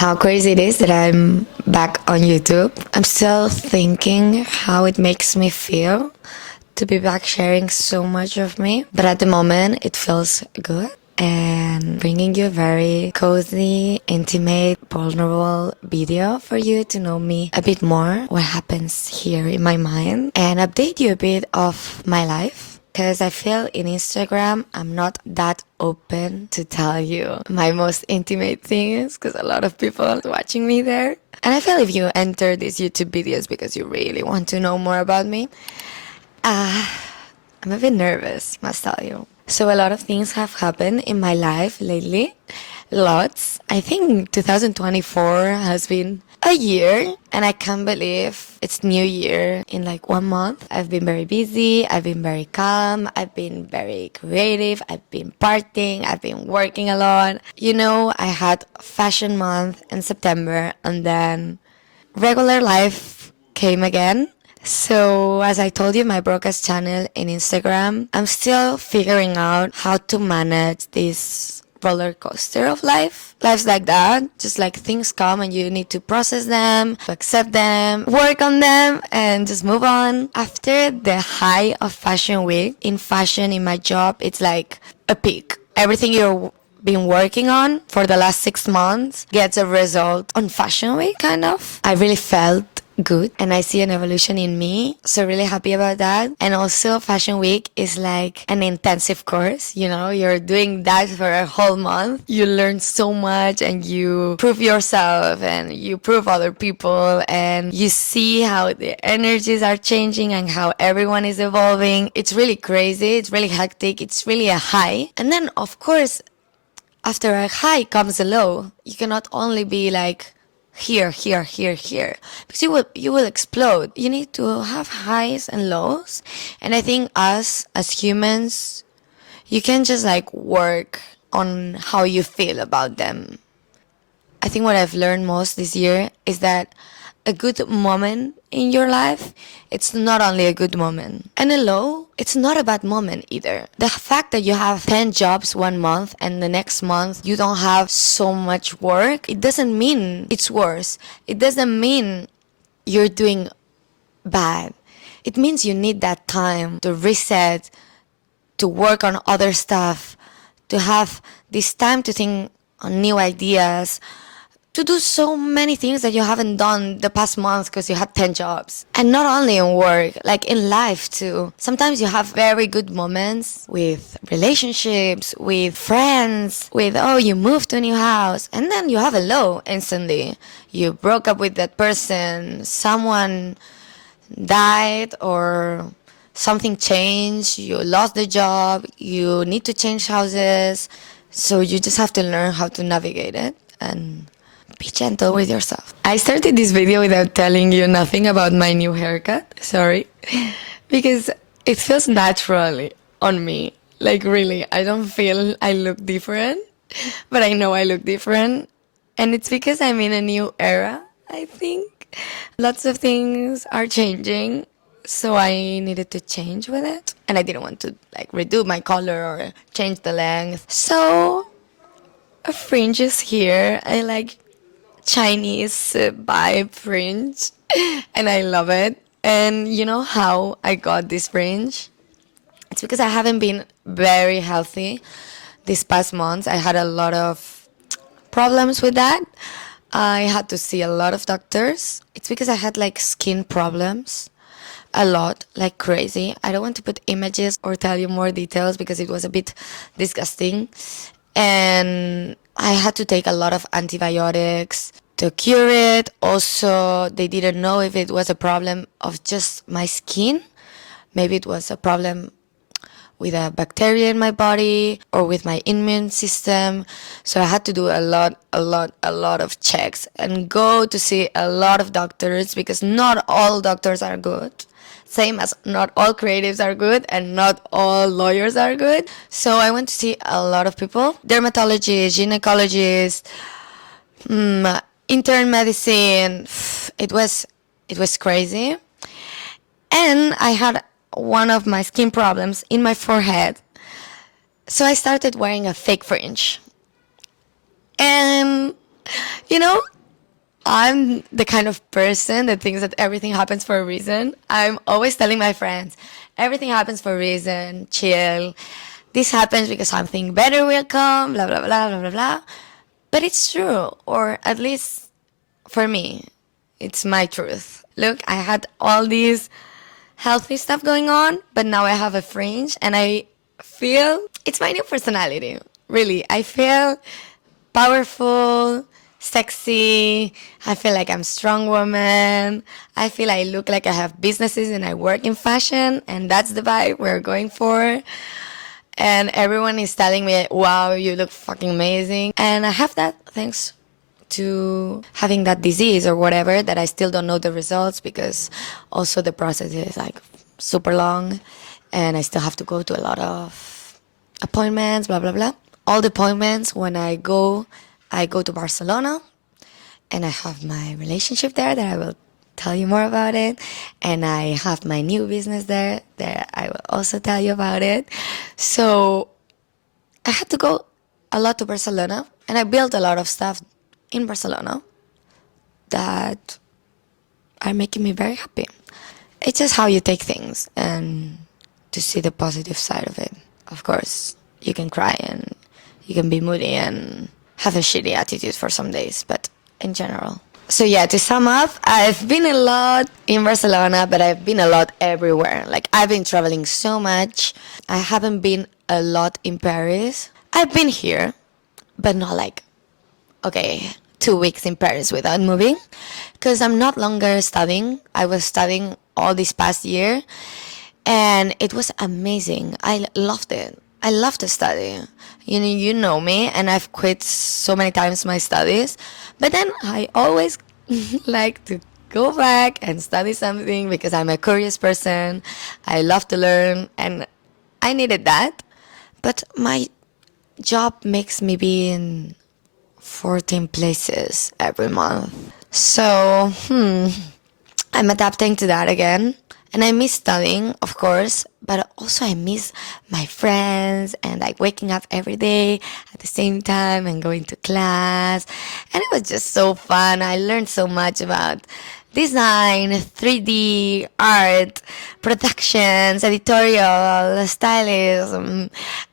how crazy it is that I'm back on YouTube. I'm still thinking how it makes me feel to be back sharing so much of me. But at the moment, it feels good. And bringing you a very cozy, intimate, vulnerable video for you to know me a bit more, what happens here in my mind, and update you a bit of my life. Because I feel in Instagram, I'm not that open to tell you my most intimate things because a lot of people are watching me there. And I feel if you enter these YouTube videos because you really want to know more about me, I'm a bit nervous, must tell you. So a lot of things have happened in my life lately. Lots. I think 2024 has been a year, and I can't believe it's New Year in like 1 month. I've been very busy, I've been very calm, I've been very creative, I've been partying, I've been working a lot. You know, I had Fashion Month in September, and then regular life came again. So, as I told you, my broadcast channel in Instagram, I'm still figuring out how to manage this roller coaster of life. Life's like that, just like things come and you need to process them, accept them, work on them, and just move on. After the high of Fashion Week, in fashion, in my job, it's like a peak. Everything you're been working on for the last 6 months gets a result on Fashion Week, kind of. I really felt good and I see an evolution in me, so really happy about that. And also Fashion Week is like an intensive course, you know, you're doing that for a whole month. You learn so much and you prove yourself and you prove other people and you see how the energies are changing and how everyone is evolving. It's really crazy, it's really hectic, it's really a high. And then of course after a high comes a low. You cannot only be like here, because you will explode. You need to have highs and lows, and I think us as humans, you can just like work on how you feel about them. I think what I've learned most this year is that a good moment in your life, it's not only a good moment. And a low, it's not a bad moment either. The fact that you have 10 jobs 1 month and the next month you don't have so much work, it doesn't mean it's worse. It doesn't mean you're doing bad. It means you need that time to reset, to work on other stuff, to have this time to think on new ideas, to do so many things that you haven't done the past month because you had 10 jobs. And not only in work, like in life too. Sometimes you have very good moments with relationships, with friends, with, oh, you moved to a new house. And then you have a low instantly. You broke up with that person, someone died or something changed, you lost the job, you need to change houses. So you just have to learn how to navigate it and be gentle with yourself. I started this video without telling you nothing about my new haircut. Sorry. Because it feels naturally on me. Like really, I don't feel I look different, but I know I look different. And it's because I'm in a new era, I think. Lots of things are changing, so I needed to change with it. And I didn't want to like redo my color or change the length. So a fringe is here. I like Chinese vibe fringe and I love it. And you know how I got this fringe? It's because I haven't been very healthy these past months. I had a lot of problems with that. I had to see a lot of doctors. It's because I had like skin problems a lot, like crazy. I don't want to put images or tell you more details because it was a bit disgusting. And I had to take a lot of antibiotics to cure it. Also, they didn't know if it was a problem of just my skin. Maybe it was a problem with a bacteria in my body or with my immune system. So I had to do a lot of checks and go to see a lot of doctors because not all doctors are good. Same as not all creatives are good and not all lawyers are good. So I went to see a lot of people, dermatologists, gynecologists, intern medicine. It was crazy. And I had one of my skin problems in my forehead. So I started wearing a fake fringe. And You know, I'm the kind of person that thinks that everything happens for a reason. I'm always telling my friends, everything happens for a reason, chill. This happens because something better will come, blah, blah, blah, blah, blah, blah. But it's true, or at least for me, it's my truth. Look, I had all these healthy stuff going on, but now I have a fringe and I feel it's my new personality. Really, I feel powerful, sexy. I feel like I'm a strong woman. I feel I look like I have businesses and I work in fashion, and that's the vibe we're going for. And everyone is telling me, wow, you look fucking amazing. And I have that thanks to having that disease or whatever, that I still don't know the results, because also the process is like super long and I still have to go to a lot of appointments, blah, blah, blah. All the appointments, when I go to Barcelona and I have my relationship there that I will tell you more about it. And I have my new business there that I will also tell you about it. So I had to go a lot to Barcelona, and I built a lot of stuff in Barcelona that are making me very happy. It's just how you take things and to see the positive side of it. Of course, you can cry and you can be moody and have a shitty attitude for some days, but in general. So yeah, to sum up, I've been a lot in Barcelona, but I've been a lot everywhere. Like, I've been traveling so much. I haven't been a lot in Paris. I've been here, but not like, okay, 2 weeks in Paris without moving, because I'm not longer studying. I was studying all this past year, and it was amazing. I loved it. I love to study. You know me, and I've quit so many times my studies, but then I always like to go back and study something because I'm a curious person. I love to learn, and I needed that. But my job makes me be in 14 places every month. So, I'm adapting to that again. And I miss studying, of course, but also I miss my friends and like waking up every day at the same time and going to class. And it was just so fun. I learned so much about design, 3D, art, productions, editorial, stylism,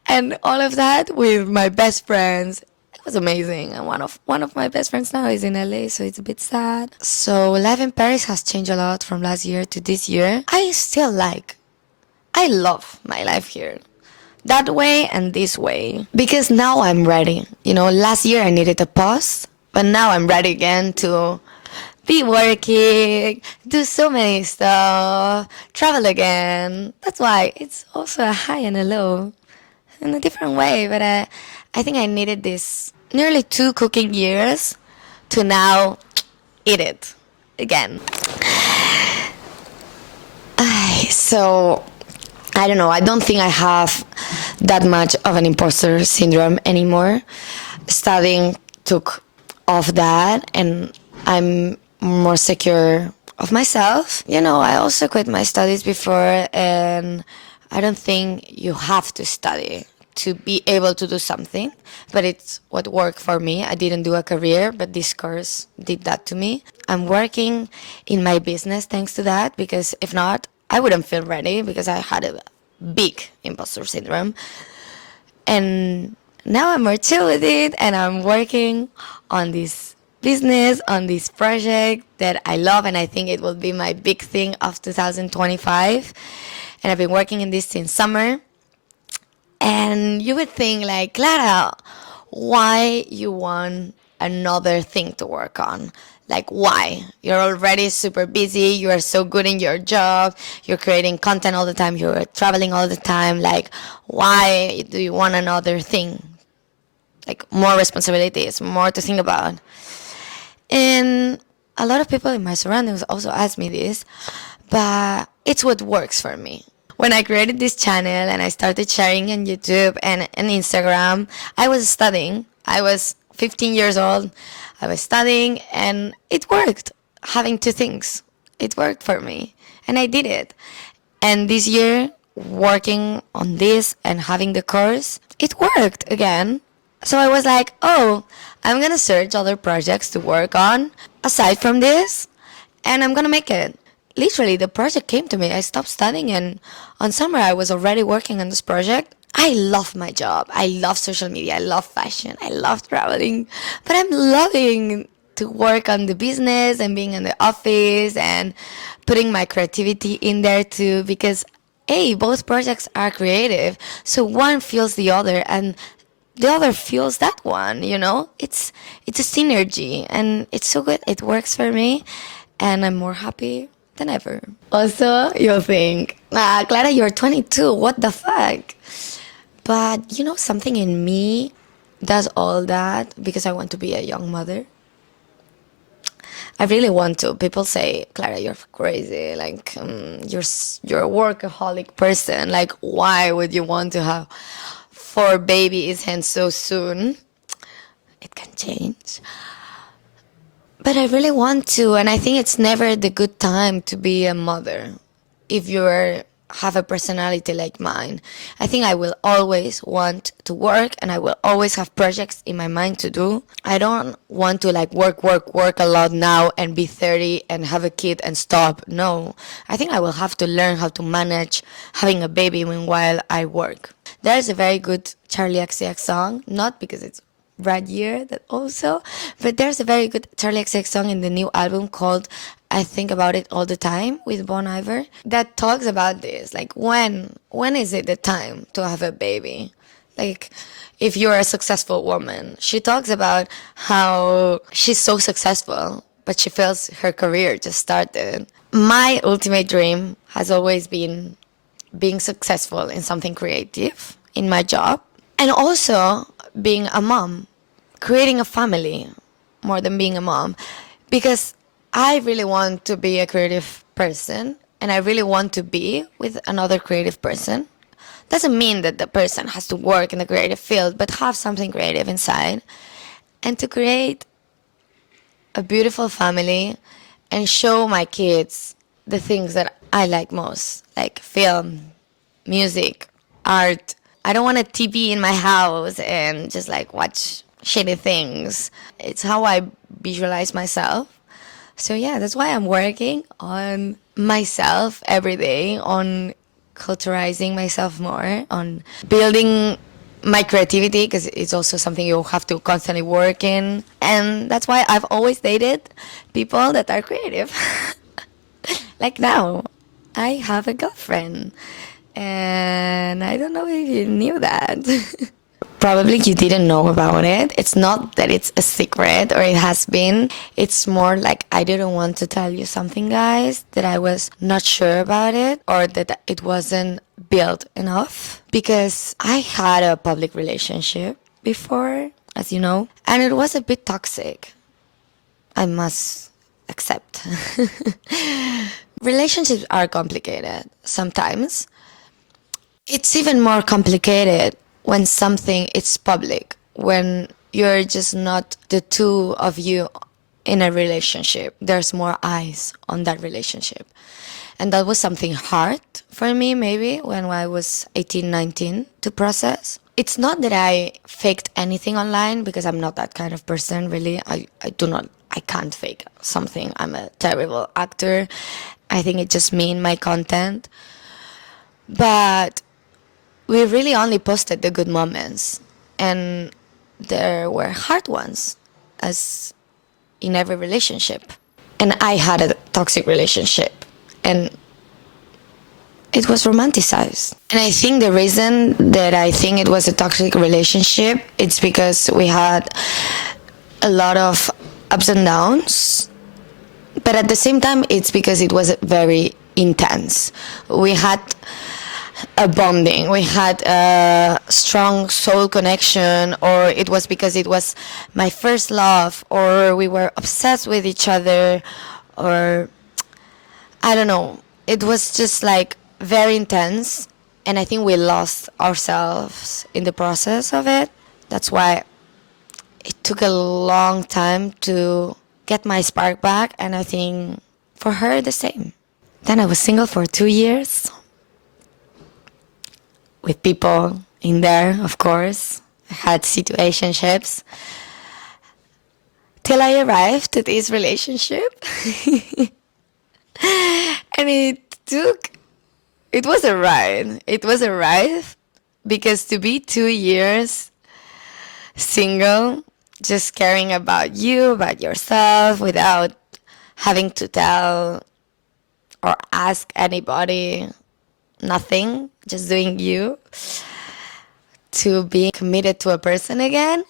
and all of that with my best friends. It was amazing, and one of my best friends now is in LA, so it's a bit sad. So life in Paris has changed a lot from last year to this year. I love my life here, that way and this way, because now I'm ready. Last year I needed a pause, but now I'm ready again to be working, do so many stuff, travel again. That's why it's also a high and a low in a different way, but I think I needed this nearly 2 cooking years to now eat it again. So, I don't know, I don't think I have that much of an imposter syndrome anymore. Studying took off that, and I'm more secure of myself. I also quit my studies before, and I don't think you have to study to be able to do something, but it's what worked for me. I didn't do a career, but this course did that to me. I'm working in my business thanks to that, because if not, I wouldn't feel ready, because I had a big imposter syndrome. And now I'm more chill with it, and I'm working on this business, on this project that I love, and I think it will be my big thing of 2025. And I've been working in this since summer. And you would think, like, Clara, why you want another thing to work on? Like, why? You're already super busy. You are so good in your job. You're creating content all the time. You're traveling all the time. Like, why do you want another thing? Like, more responsibilities, more to think about. And a lot of people in my surroundings also ask me this, but it's what works for me. When I created this channel and I started sharing on YouTube and Instagram, I was studying. I was 15 years old. I was studying, and it worked. Having 2 things, it worked for me, and I did it. And this year, working on this and having the course, it worked again. So I was like, oh, I'm gonna search other projects to work on aside from this, and I'm gonna make it. Literally, the project came to me. I stopped studying, and on summer, I was already working on this project. I love my job. I love social media. I love fashion. I love traveling. But I'm loving to work on the business and being in the office and putting my creativity in there too, because hey, both projects are creative. So one fuels the other, and the other fuels that one, you know? It's a synergy, and it's so good. It works for me, and I'm more happy than ever. Also, you'll think, Clara, you're 22. What the fuck? But you know, something in me does all that because I want to be a young mother. I really want to. People say, Clara, you're crazy. Like, you're a workaholic person. Like, why would you want to have four babies and so soon? It can change. But I really want to, and I think it's never the good time to be a mother if you have a personality like mine. I think I will always want to work, and I will always have projects in my mind to do. I don't want to like work a lot now and be 30 and have a kid and stop. No, I think I will have to learn how to manage having a baby meanwhile I work. There's a very good Charlie XCX song, not because it's right year that also, but there's a very good Charlie XCX song in the new album called I Think About It All the Time with Bon Iver that talks about this, like when is it the time to have a baby? Like, if you're a successful woman, she talks about how she's so successful but she feels her career just started. My ultimate dream has always been being successful in something creative in my job, and also being a mom, creating a family more than being a mom, because I really want to be a creative person, and I really want to be with another creative person. Doesn't mean that the person has to work in the creative field, but have something creative inside, and to create a beautiful family and show my kids the things that I like most, like film, music, art. I don't want a TV in my house and just like watch shitty things. It's how I visualize myself. So yeah, that's why I'm working on myself every day, on culturizing myself more, on building my creativity, because it's also something you have to constantly work in. And that's why I've always dated people that are creative. Like now, I have a girlfriend. And I don't know if you knew that. Probably you didn't know about it. It's not that it's a secret or it has been. It's more like I didn't want to tell you something, guys, that I was not sure about it or that it wasn't built enough. Because I had a public relationship before, as you know, and it was a bit toxic. I must accept. Relationships are complicated sometimes. It's even more complicated when something is public, when you're just not the two of you in a relationship. There's more eyes on that relationship. And that was something hard for me, maybe, when I was 18, 19, to process. It's not that I faked anything online, because I'm not that kind of person, really. I can't fake something. I'm a terrible actor. I think it's just me in my content. But we really only posted the good moments, and there were hard ones, as in every relationship. And I had a toxic relationship, and it was romanticized. And I think the reason that I think it was a toxic relationship, it's because we had a lot of ups and downs, but at the same time, it's because it was very intense. We had a bonding, we had a strong soul connection, or it was because it was my first love, or we were obsessed with each other, or I don't know. It was just like very intense, and I think we lost ourselves in the process of it. That's why it took a long time to get my spark back, and I think for her the same. Then I was single for 2 years, with people in there, of course. I had situationships till I arrived to this relationship. And it was a ride. It was a ride because to be 2 years single, just caring about you, about yourself, without having to tell or ask anybody, nothing, just doing you, to being committed to a person again,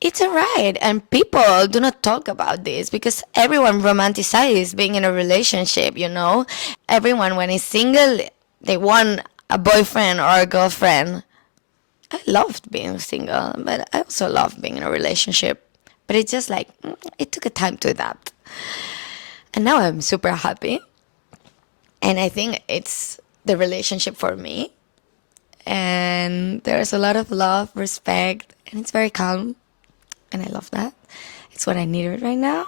it's a ride. And people do not talk about this because everyone romanticizes being in a relationship, you know? Everyone, when is single, they want a boyfriend or a girlfriend. I loved being single, but I also loved being in a relationship. But it's just like, it took a time to adapt. And now I'm super happy. And I think it's the relationship for me. And there's a lot of love, respect, and it's very calm. And I love that. It's what I needed right now.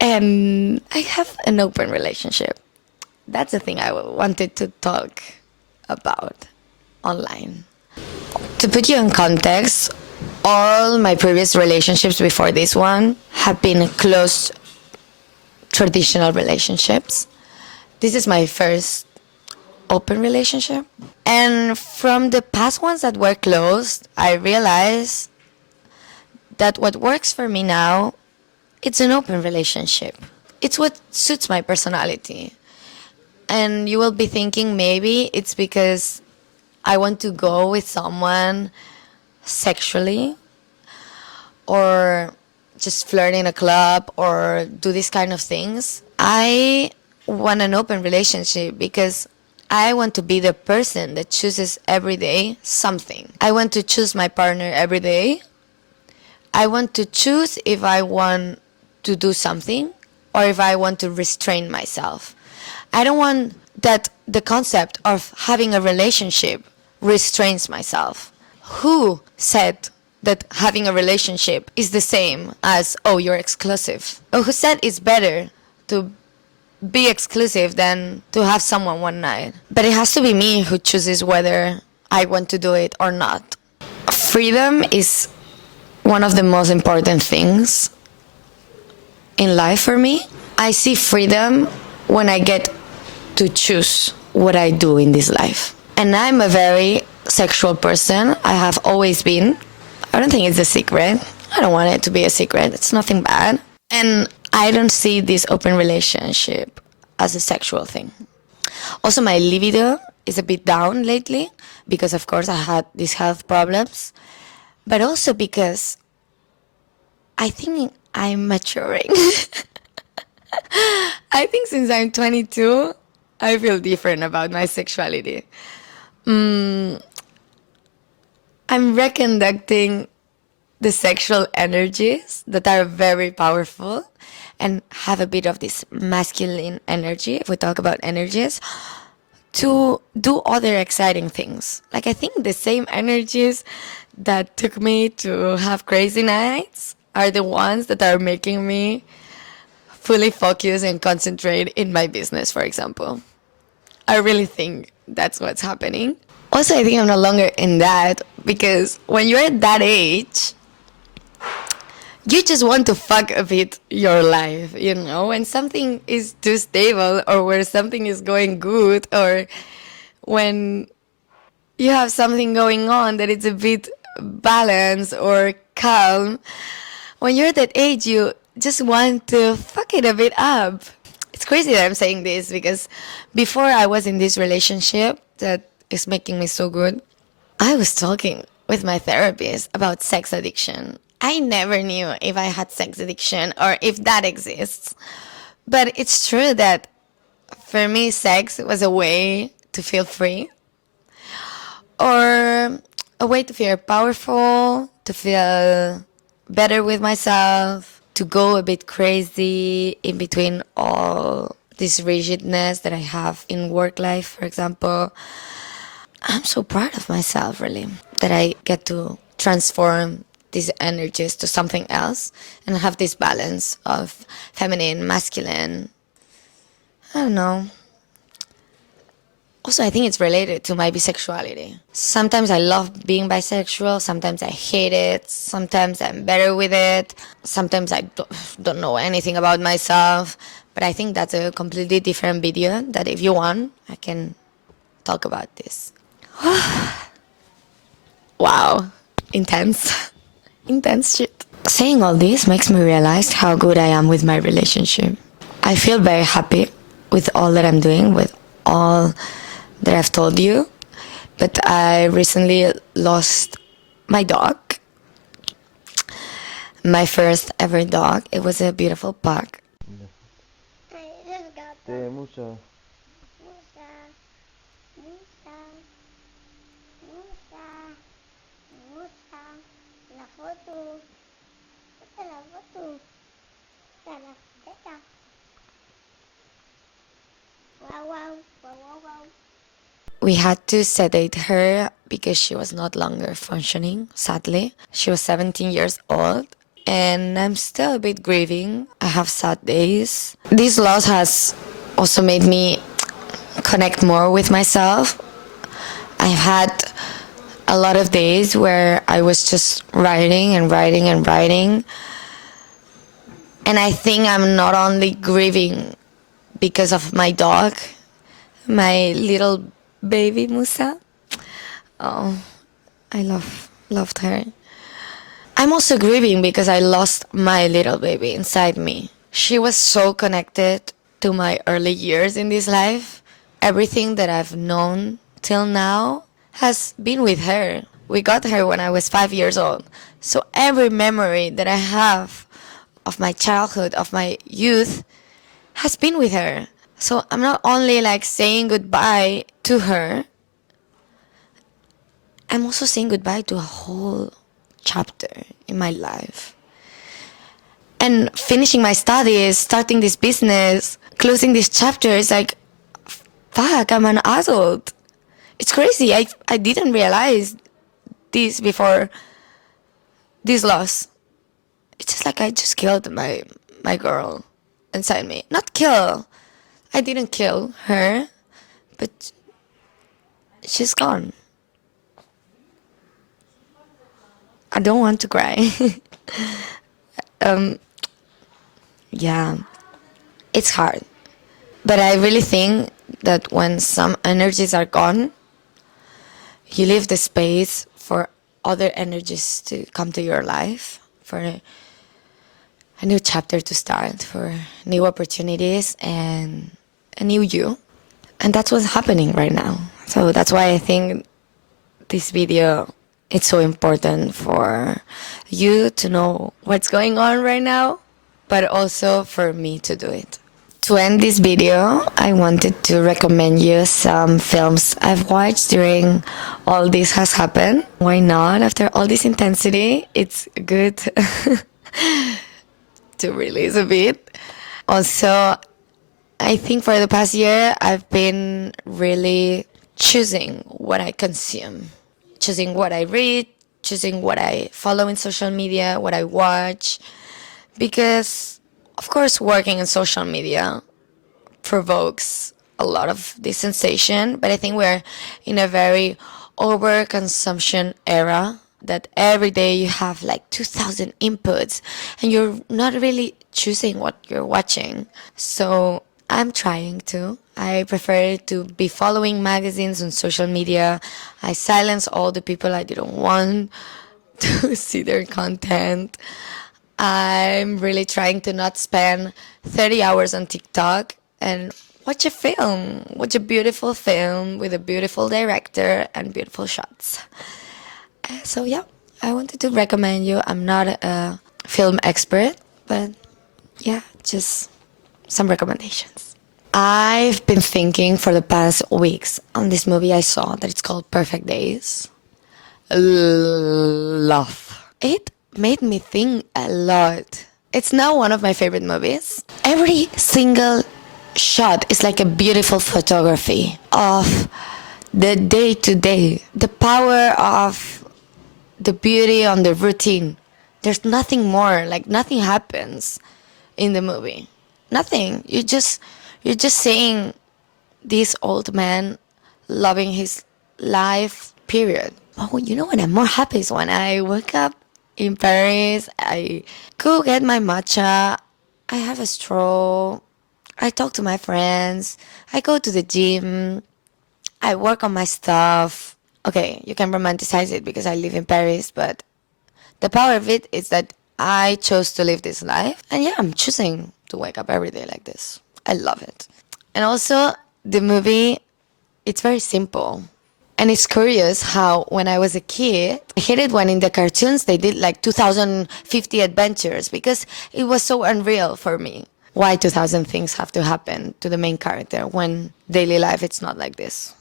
And I have an open relationship. That's the thing I wanted to talk about online. To put you in context, all my previous relationships before this one have been close, traditional relationships. This is my first open relationship. And from the past ones that were closed, I realized that what works for me now, it's an open relationship. It's what suits my personality. And you will be thinking maybe it's because I want to go with someone sexually or just flirt in a club or do these kind of things. I want an open relationship because I want to be the person that chooses every day something. I want to choose my partner every day. I want to choose if I want to do something or if I want to restrain myself. I don't want that the concept of having a relationship restrains myself. Who said that having a relationship is the same as, oh, you're exclusive? Or who said it's better to be exclusive than to have someone one night? But it has to be me who chooses whether I want to do it or not. Freedom is one of the most important things in life for me. I see freedom when I get to choose what I do in this life. And I'm a very sexual person. I have always been. I don't think it's a secret. I don't want it to be a secret. It's nothing bad. And I don't see this open relationship as a sexual thing. Also, my libido is a bit down lately because, of course, I had these health problems. But also because I think I'm maturing. I think since I'm 22, I feel different about my sexuality. I'm reconducting the sexual energies that are very powerful and have a bit of this masculine energy, if we talk about energies, to do other exciting things. Like, I think the same energies that took me to have crazy nights are the ones that are making me fully focus and concentrate in my business, for example. I really think that's what's happening. Also, I think I'm no longer in that because when you're at that age, you just want to fuck a bit your life, you know? When something is too stable or where something is going good or when you have something going on that it's a bit balanced or calm, when you're at that age, you just want to fuck it a bit up. It's crazy that I'm saying this because before I was in this relationship that is making me so good, I was talking with my therapist about sex addiction. I never knew if I had sex addiction or if that exists. But it's true that for me, sex was a way to feel free or a way to feel powerful, to feel better with myself, to go a bit crazy in between all this rigidness that I have in work life, for example. I'm so proud of myself, really, that I get to transform these energies to something else and have this balance of feminine, masculine. I don't know. Also, I think it's related to my bisexuality. Sometimes I love being bisexual, sometimes I hate it, sometimes I'm better with it, sometimes I don't know anything about myself. But I think that's a completely different video that if you want, I can talk about this. Wow, intense. Intense shit. Saying all this makes me realize how good I am with my relationship. I feel very happy with all that I'm doing, with all that I've told you. But I recently lost my dog. My first ever dog. It was a beautiful pug. Musa. La foto. La foto. La foto. Wow, wow, wow, wow, wow. We had to sedate her because she was not longer functioning, sadly. She was 17 years old, and I'm still a bit grieving. I have sad days. This loss has also made me connect more with myself. I've had a lot of days where I was just writing and writing and writing. And I think I'm not only grieving because of my dog, my little baby Musa. Oh, I loved her. I'm also grieving because I lost my little baby inside me. She was so connected to my early years in this life. Everything that I've known till now has been with her. We got her when I was 5 years old. So every memory that I have of my childhood, of my youth, has been with her. So I'm not only like saying goodbye to her, I'm also saying goodbye to a whole chapter in my life. And finishing my studies, starting this business, closing this chapter is like, fuck, I'm an adult. It's crazy. I didn't realize this before this loss. It's just like I just killed my girl inside me. Not kill. I didn't kill her, but she's gone. I don't want to cry. Yeah, it's hard. But I really think that when some energies are gone, you leave the space for other energies to come to your life, for a new chapter to start, for new opportunities and a new you. And that's what's happening right now. So that's why I think this video, it's so important for you to know what's going on right now, but also for me to do it. To end this video, I wanted to recommend you some films I've watched during all this has happened. Why not? After all this intensity, it's good to release a bit. Also, I think for the past year, I've been really choosing what I consume, choosing what I read, choosing what I follow in social media, what I watch, because of course working in social media provokes a lot of this sensation, but I think we're in a very overconsumption era that every day you have like 2,000 inputs and you're not really choosing what you're watching. So I'm trying to. I prefer to be following magazines on social media. I silence all the people I didn't want to see their content. I'm really trying to not spend 30 hours on TikTok and watch a film. Watch a beautiful film with a beautiful director and beautiful shots. So yeah, I wanted to recommend you. I'm not a film expert, but yeah, just some recommendations. I've been thinking for the past weeks on this movie I saw that it's called Perfect Days. Love. It made me think a lot. It's now one of my favorite movies. Every single shot is like a beautiful photography of the day to day, the power of the beauty on the routine. There's nothing more, like nothing happens in the movie. Nothing. You're just seeing this old man loving his life, period. Oh, you know what I'm more happy is when I wake up in Paris, I go get my matcha, I have a stroll, I talk to my friends, I go to the gym, I work on my stuff. Okay, you can romanticize it because I live in Paris, but the power of it is that I chose to live this life. And yeah, I'm choosing to wake up every day like this. I love it. And also, the movie, it's very simple. And it's curious how when I was a kid, I hated when in the cartoons they did like 2050 adventures because it was so unreal for me. Why 2000 things have to happen to the main character when daily life it's not like this?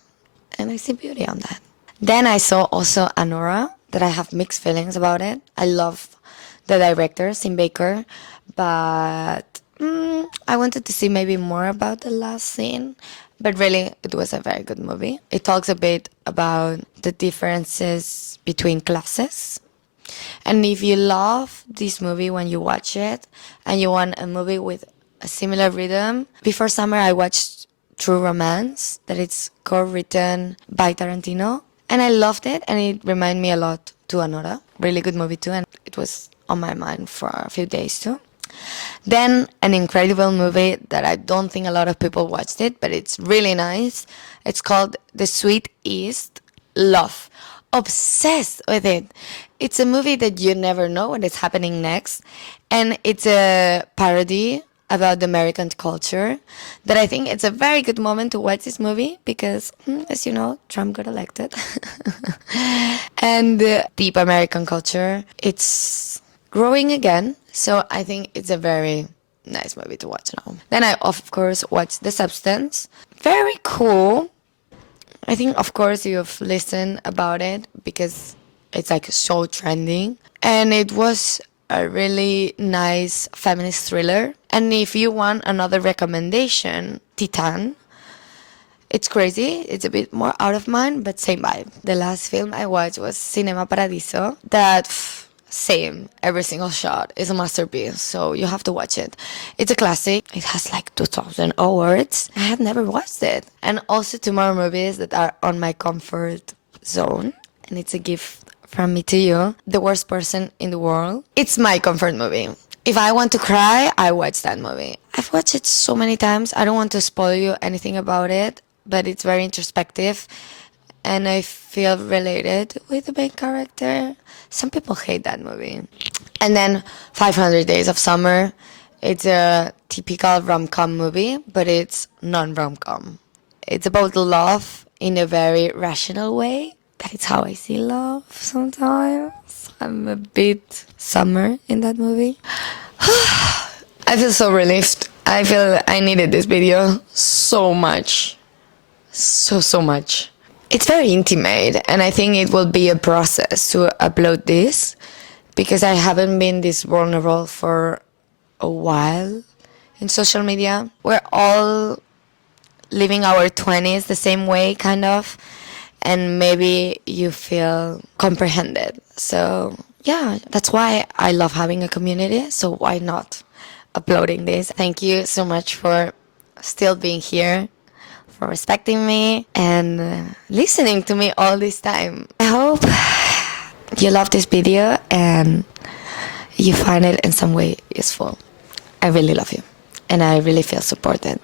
And I see beauty on that. Then I saw also Anora, that I have mixed feelings about it. I love the director, Sim Baker, but I wanted to see maybe more about the last scene. But really, it was a very good movie. It talks a bit about the differences between classes. And if you love this movie when you watch it, and you want a movie with a similar rhythm, before summer I watched True Romance, that it's co-written by Tarantino. And I loved it, and it reminded me a lot to Anora. Really good movie too, and it was on my mind for a few days too. Then an incredible movie that I don't think a lot of people watched it, but it's really nice. It's called The Sweet East. Love. Obsessed with it. It's a movie that you never know what is happening next. And it's a parody about the American culture that I think it's a very good moment to watch this movie because, as you know, Trump got elected. And deep American culture, it's growing again. So I think it's a very nice movie to watch now. Then I, of course, watched The Substance. Very cool. I think, of course, you've listened about it because it's like so trending. And it was a really nice feminist thriller. And if you want another recommendation, Titan. It's crazy. It's a bit more out of mind, but same vibe. The last film I watched was Cinema Paradiso. That, same. Every single shot is a masterpiece, so you have to watch it. It's a classic. It has like 2,000 awards. I have never watched it. And also two more movies that are on my comfort zone. And it's a gift from me to you. The Worst Person in the World. It's my comfort movie. If I want to cry, I watch that movie. I've watched it so many times. I don't want to spoil you anything about it, but it's very introspective. And I feel related with the main character. Some people hate that movie. And then 500 Days of Summer. It's a typical rom-com movie, but it's non-rom-com. It's about love in a very rational way. That is how I see love sometimes. I'm a bit summer in that movie. I feel so relieved. I feel I needed this video so much. So much. It's very intimate, and I think it will be a process to upload this because I haven't been this vulnerable for a while in social media. We're all living our 20s the same way, kind of, and maybe you feel comprehended. So, yeah, that's why I love having a community, so why not uploading this? Thank you so much for still being here, for respecting me and listening to me all this time. I hope you love this video and you find it in some way useful. I really love you and I really feel supported.